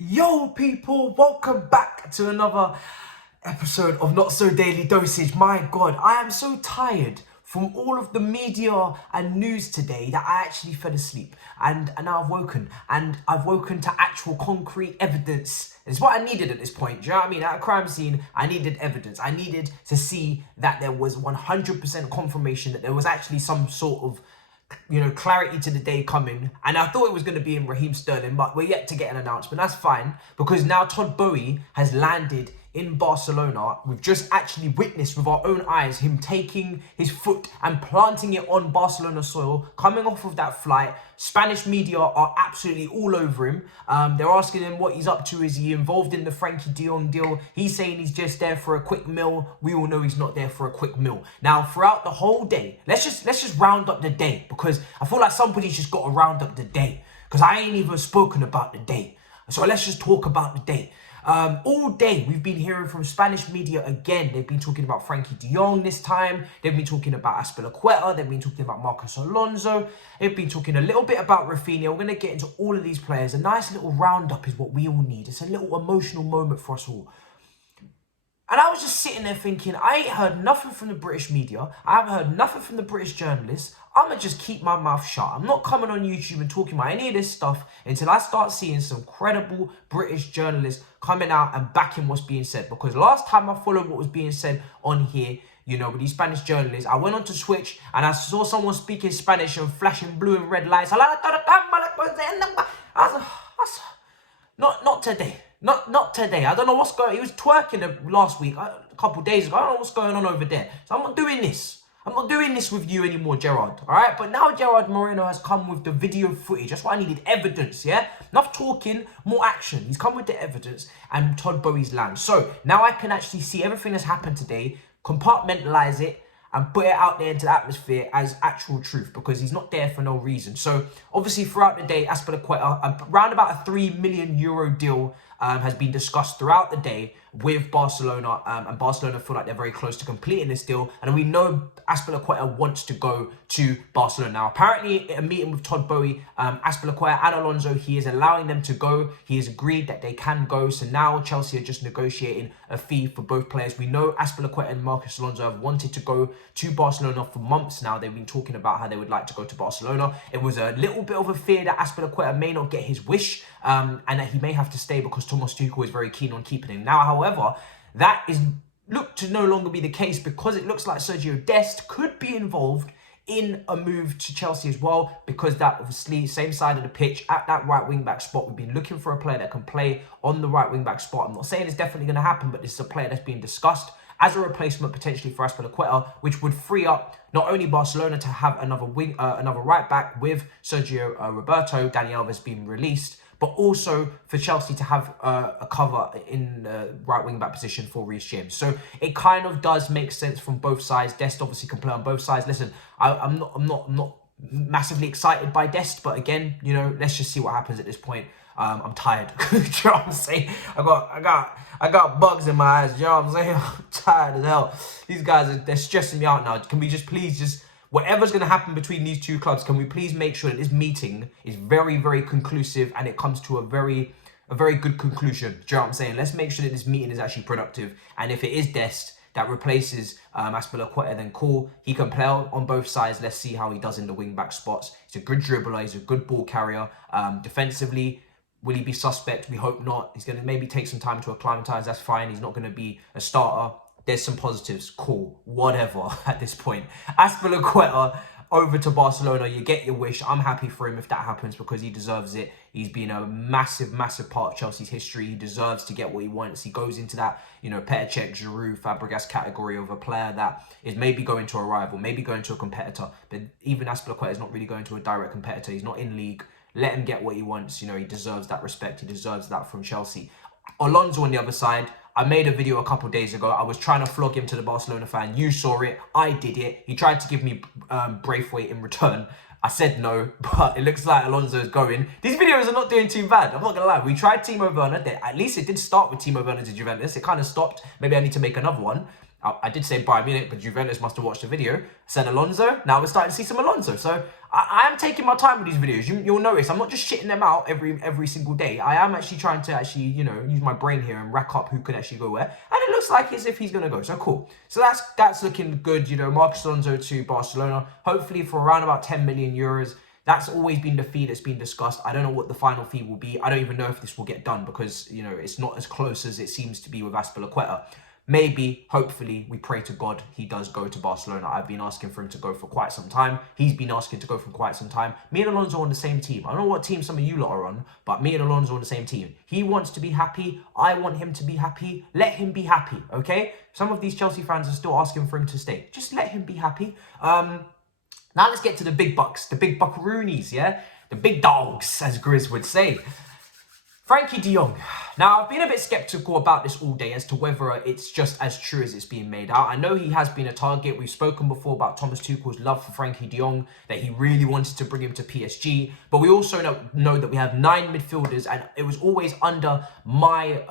Yo people, welcome back to another episode of Not So Daily Dosage. My God, I am so tired from all of the media and news today that I actually fell asleep and now I've woken to actual concrete evidence. It's what I needed at this point. Do you know what I mean? At a crime scene, I needed evidence. I needed to see that there was 100% confirmation that there was actually some sort of clarity to the day coming. And I thought it was going to be in Raheem Sterling, but we're yet to get an announcement. That's fine, because now Todd Boehly has landed in Barcelona. We've just actually witnessed with our own eyes him taking his foot and planting it on Barcelona soil, coming off of that flight. Spanish media are absolutely all over him. They're asking him what he's up to. Is he involved in the Frankie de Jong deal? He's saying he's just there for a quick meal. We all know he's not there for a quick meal. Now, throughout the whole day, let's just round up the day, because I feel like somebody's just got to round up the day, because I ain't even spoken about the day. So let's just talk about the day. All day we've been hearing from Spanish media again. They've been talking about Frankie de Jong this time. They've been talking about Azpilicueta. They've been talking about Marcos Alonso. They've been talking a little bit about Rafinha. We're going to get into all of these players. A nice little roundup is what we all need. It's a little emotional moment for us all. And I was just sitting there thinking, I ain't heard nothing from the British media. I haven't heard nothing from the British journalists. I'm going to just keep my mouth shut. I'm not coming on YouTube and talking about any of this stuff until I start seeing some credible British journalists coming out and backing what's being said. Because last time I followed what was being said on here, with these Spanish journalists, I went on to Switch and I saw someone speaking Spanish and flashing blue and red lights. I was not today. Not today. I don't know what's going on. He was twerking last week, a couple days ago. I don't know what's going on over there. So I'm not doing this. I'm not doing this with you anymore, Gerard. All right? But now Gerard Moreno has come with the video footage. That's why I needed evidence, yeah? Enough talking, more action. He's come with the evidence and Todd Boehly's land. So now I can actually see everything that's happened today, compartmentalize it, and put it out there into the atmosphere as actual truth, because he's not there for no reason. So obviously throughout the day, Azpilicueta, around about a €3 million deal has been discussed throughout the day with Barcelona, and Barcelona feel like they're very close to completing this deal. And we know Azpilicueta wants to go to Barcelona. Now, apparently, in a meeting with Todd Boehly, Azpilicueta and Alonso, he is allowing them to go. He has agreed that they can go. So now Chelsea are just negotiating a fee for both players. We know Azpilicueta and Marcos Alonso have wanted to go to Barcelona for months now. They've been talking about how they would like to go to Barcelona. It was a little bit of a fear that Azpilicueta may not get his wish, and that he may have to stay because Thomas Tuchel is very keen on keeping him. Now, however, that is looked to no longer be the case, because it looks like Sergio Dest could be involved in a move to Chelsea as well, because that obviously same side of the pitch at that right wing back spot. We've been looking for a player that can play on the right wing back spot. I'm not saying it's definitely going to happen, but this is a player that's being discussed as a replacement potentially for Azpilicueta, which would free up not only Barcelona to have another right back with Sergio Roberto, Dani Alves being released, but also for Chelsea to have a cover in the right wing back position for Reece James. So it kind of does make sense from both sides. Dest obviously can play on both sides. Listen, I'm not massively excited by Dest, but again, let's just see what happens at this point. I'm tired. Do you know what I'm saying? I got bugs in my eyes. Do you know what I'm saying? I'm tired as hell. These guys they're stressing me out now. Can we just please whatever's going to happen between these two clubs, can we please make sure that this meeting is very, very conclusive and it comes to a very good conclusion? Do you know what I'm saying? Let's make sure that this meeting is actually productive. And if it is Dest that replaces Azpilicueta, then cool. He can play on both sides. Let's see how he does in the wing-back spots. He's a good dribbler. He's a good ball carrier. Defensively, will he be suspect? We hope not. He's going to maybe take some time to acclimatise. That's fine. He's not going to be a starter. There's some positives. Cool. Whatever at this point. Azpilicueta over to Barcelona. You get your wish. I'm happy for him if that happens, because he deserves it. He's been a massive, massive part of Chelsea's history. He deserves to get what he wants. He goes into that, Petr Cech, Giroud, Fabregas category of a player that is maybe going to a rival, maybe going to a competitor. But even Azpilicueta is not really going to a direct competitor. He's not in league. Let him get what he wants. He deserves that respect. He deserves that from Chelsea. Alonso on the other side, I made a video a couple of days ago. I was trying to flog him to the Barcelona fan. You saw it. I did it. He tried to give me Braithwaite in return. I said no, but it looks like Alonso is going. These videos are not doing too bad. I'm not going to lie. We tried Timo Werner. At least it did start with Timo Werner to Juventus. It kind of stopped. Maybe I need to make another one. I did say Bayern Munich, but Juventus must have watched the video. I said Alonso. Now we're starting to see some Alonso. So I am taking my time with these videos. You'll notice I'm not just shitting them out every single day. I am actually trying to use my brain here and rack up who could actually go where. And it looks like as if he's gonna go. So cool. So that's looking good. Marcus Alonso to Barcelona. Hopefully for around about 10 million euros. That's always been the fee that's been discussed. I don't know what the final fee will be. I don't even know if this will get done because, it's not as close as it seems to be with Azpilicueta. Maybe, hopefully, we pray to God he does go to Barcelona. I've been asking for him to go for quite some time. He's been asking to go for quite some time. Me and Alonso are on the same team. I don't know what team some of you lot are on, but me and Alonso are on the same team. He wants to be happy. I want him to be happy. Let him be happy, okay? Some of these Chelsea fans are still asking for him to stay. Just let him be happy. Now let's get to the big bucks, the big buckaroonies, yeah? The big dogs, as Grizz would say. Frankie de Jong. Now, I've been a bit skeptical about this all day as to whether it's just as true as it's being made out. I know he has been a target. We've spoken before about Thomas Tuchel's love for Frankie de Jong, that he really wanted to bring him to PSG. But we also know that we have 9 midfielders, and it was always under my,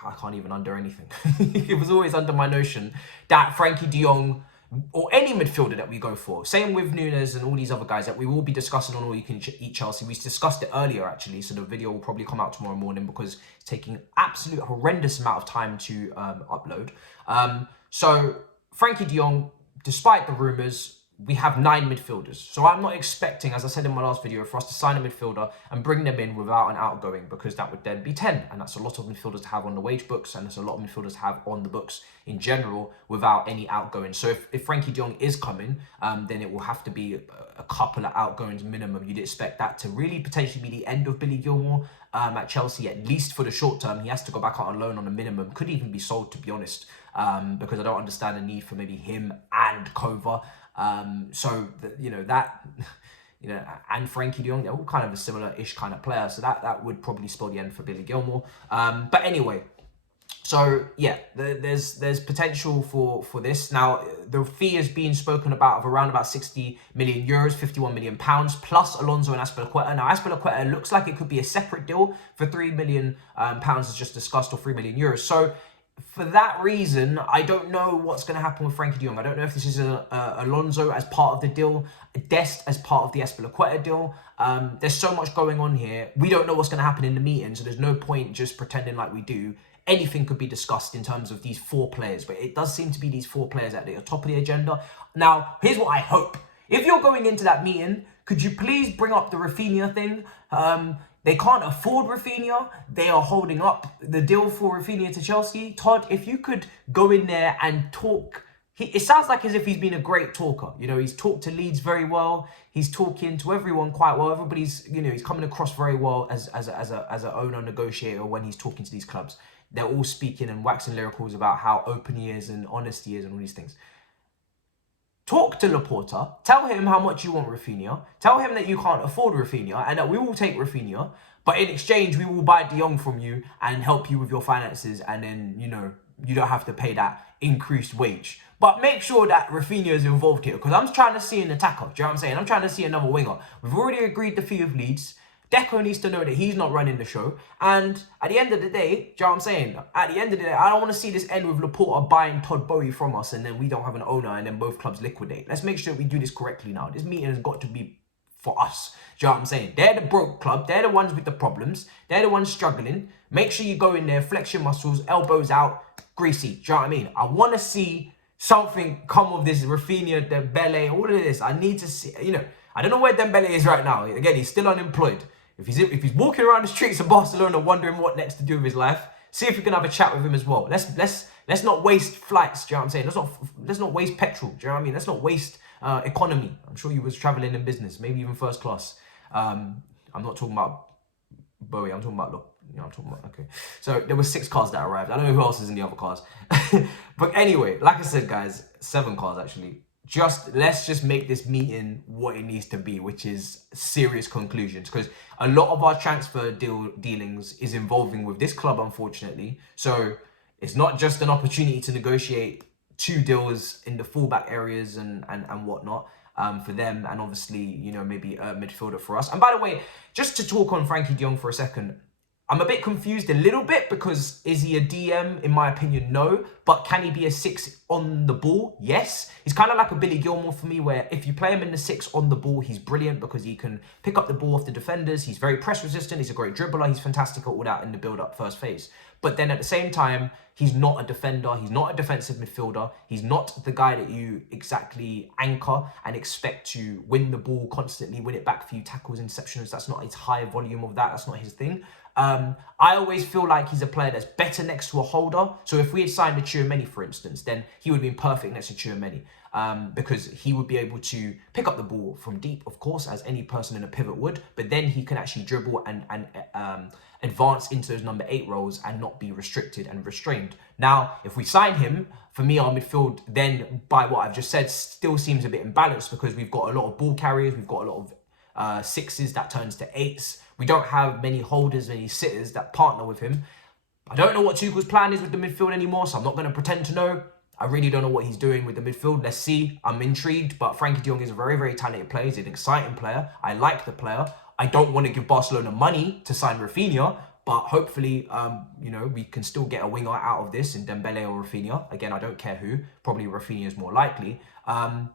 I can't even under anything. It was always under my notion that Frankie de Jong or any midfielder that we go for, same with Nunes and all these other guys that we will be discussing on All You Can Eat Chelsea. We discussed it earlier actually, so the video will probably come out tomorrow morning because it's taking absolute horrendous amount of time to upload. So Frankie de Jong, despite the rumours, we have 9 midfielders. So I'm not expecting, as I said in my last video, for us to sign a midfielder and bring them in without an outgoing, because that would then be 10. And that's a lot of midfielders to have on the wage books, and there's a lot of midfielders to have on the books in general without any outgoing. So if Frankie de Jong is coming, then it will have to be a couple of outgoings minimum. You'd expect that to really potentially be the end of Billy Gilmore at Chelsea, at least for the short term. He has to go back out on loan on a minimum. Could even be sold, to be honest, because I don't understand the need for maybe him and Kova. And Frankie de Jong, they're all kind of a similar-ish kind of player, so that would probably spell the end for Billy Gilmore. But anyway, so yeah, there's potential for this. Now, the fee is being spoken about of around about 60 million euros, 51 million pounds, plus Alonso and Azpilicueta. Now, Azpilicueta looks like it could be a separate deal for 3 million pounds as just discussed, or 3 million euros. So for that reason, I don't know what's going to happen with Frankie de Jong. I don't know if this is Alonso as part of the deal, Dest as part of the Azpilicueta deal. There's so much going on here. We don't know what's going to happen in the meeting, so there's no point just pretending like we do. Anything could be discussed in terms of these 4 players, but it does seem to be these 4 players at the top of the agenda. Now, here's what I hope. If you're going into that meeting, could you please bring up the Rafinha thing? They can't afford Rafinha. They are holding up the deal for Rafinha to Chelsea. Todd, if you could go in there and talk, it sounds like as if he's been a great talker. He's talked to Leeds very well. He's talking to everyone quite well. Everybody's, he's coming across very well as an owner negotiator when he's talking to these clubs. They're all speaking and waxing lyricals about how open he is and honest he is and all these things. Talk to Laporta, tell him how much you want Rafinha, tell him that you can't afford Rafinha and that we will take Rafinha, but in exchange we will buy De Jong from you and help you with your finances, and then, you don't have to pay that increased wage. But make sure that Rafinha is involved here, because I'm trying to see an attacker, do you know what I'm saying? I'm trying to see another winger. We've already agreed the fee of Leeds. Deco needs to know that he's not running the show. And at the end of the day, do you know what I'm saying? At the end of the day, I don't want to see this end with Laporta buying Todd Boehly from us and then we don't have an owner and then both clubs liquidate. Let's make sure we do this correctly now. This meeting has got to be for us. Do you know what I'm saying? They're the broke club. They're the ones with the problems. They're the ones struggling. Make sure you go in there, flex your muscles, elbows out, greasy. Do you know what I mean? I want to see something come of this Rafinha, Dembele, all of this. I need to see, I don't know where Dembele is right now. Again, he's still unemployed. If he's walking around the streets of Barcelona wondering what next to do with his life, see if you can have a chat with him as well. Let's not waste flights, do you know what I'm saying? Let's not waste petrol, do you know what I mean? Let's not waste economy. I'm sure you was traveling in business, maybe even first class. I'm not talking about Bowie, I'm talking about, okay. So there were 6 cars that arrived. I don't know who else is in the other cars. But anyway, like I said, guys, 7 cars actually. Let's just make this meeting what it needs to be, which is serious conclusions, because a lot of our transfer dealings is involving with this club, unfortunately. So it's not just an opportunity to negotiate 2 deals in the fullback areas and whatnot for them, and obviously, maybe a midfielder for us. And by the way, just to talk on Frankie de Jong for a second, I'm a bit confused a little bit because is he a DM? In my opinion, no. But can he be a 6 on the ball? Yes. He's kind of like a Billy Gilmore for me, where if you play him in the 6 on the ball, he's brilliant because he can pick up the ball off the defenders. He's very press resistant. He's a great dribbler. He's fantastic at all that in the build-up first phase. But then at the same time, he's not a defender. He's not a defensive midfielder. He's not the guy that you exactly anchor and expect to win the ball constantly, win it back for you, tackles, interceptions. That's not his high volume of that. That's not his thing. I always feel like he's a player that's better next to a holder. So if we had signed a Tchouaméni, for instance, then he would have been perfect next to Tchouaméni, because he would be able to pick up the ball from deep, of course, as any person in a pivot would, but then he can actually dribble and advance into those number 8 roles and not be restricted and restrained. Now, if we sign him, for me, our midfield then, by what I've just said, still seems a bit imbalanced because we've got a lot of ball carriers, we've got a lot of 6s that turns to 8s. We don't have many holders, many sitters that partner with him. I don't know what Tuchel's plan is with the midfield anymore, so I'm not going to pretend to know. I really don't know what he's doing with the midfield. Let's see. I'm intrigued, but Frankie de Jong is a very, very talented player. He's an exciting player. I like the player. I don't want to give Barcelona money to sign Rafinha, but hopefully, you know, we can still get a winger out of this in Dembele or Rafinha. Again, I don't care who. Probably Rafinha is more likely.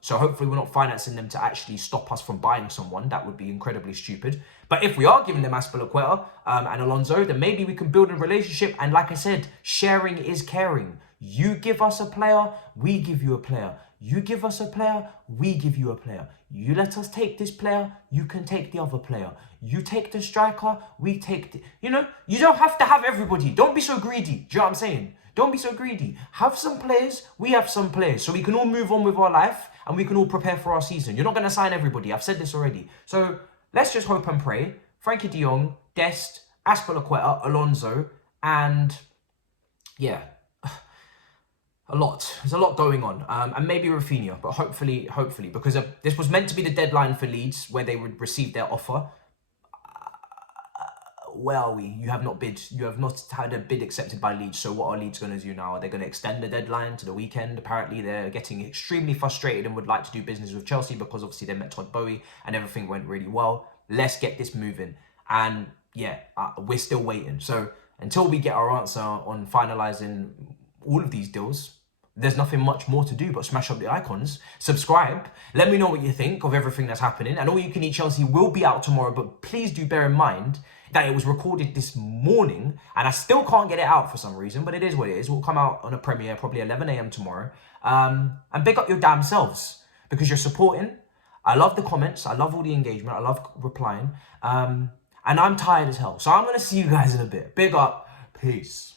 So hopefully we're not financing them to actually stop us from buying someone. That would be incredibly stupid. But if we are giving them Azpilicueta and Alonso, then maybe we can build a relationship. And like I said, sharing is caring. You give us a player, we give you a player. You give us a player, we give you a player. You let us take this player, you can take the other player. You take the striker, we take the... You know, you don't have to have everybody. Don't be so greedy. Do you know what I'm saying? Don't be so greedy. Have some players, we have some players. So we can all move on with our life and we can all prepare for our season. You're not going to sign everybody. I've said this already. So let's just hope and pray. Frankie de Jong, Dest, Azpilicueta, Alonso, and yeah... a lot. There's a lot going on. And maybe Rafinha, but hopefully, because this was meant to be the deadline for Leeds where they would receive their offer. Well, you have not had a bid accepted by Leeds. So what are Leeds going to do now? Are they going to extend the deadline to the weekend? Apparently, they're getting extremely frustrated and would like to do business with Chelsea because obviously they met Todd Boehly and everything went really well. Let's get this moving. And yeah, we're still waiting. So until we get our answer on finalising all of these deals, there's nothing much more to do but smash up the icons, subscribe, let me know what you think of everything that's happening. And All You Can Eat Chelsea will be out tomorrow, but please do bear in mind that it was recorded this morning and I still can't get it out for some reason, but it is what it is. We'll come out on a premiere probably 11 a.m. tomorrow. And big up your damn selves because you're supporting. I love the comments. I love all the engagement. I love replying. And I'm tired as hell. So I'm going to see you guys in a bit. Big up. Peace.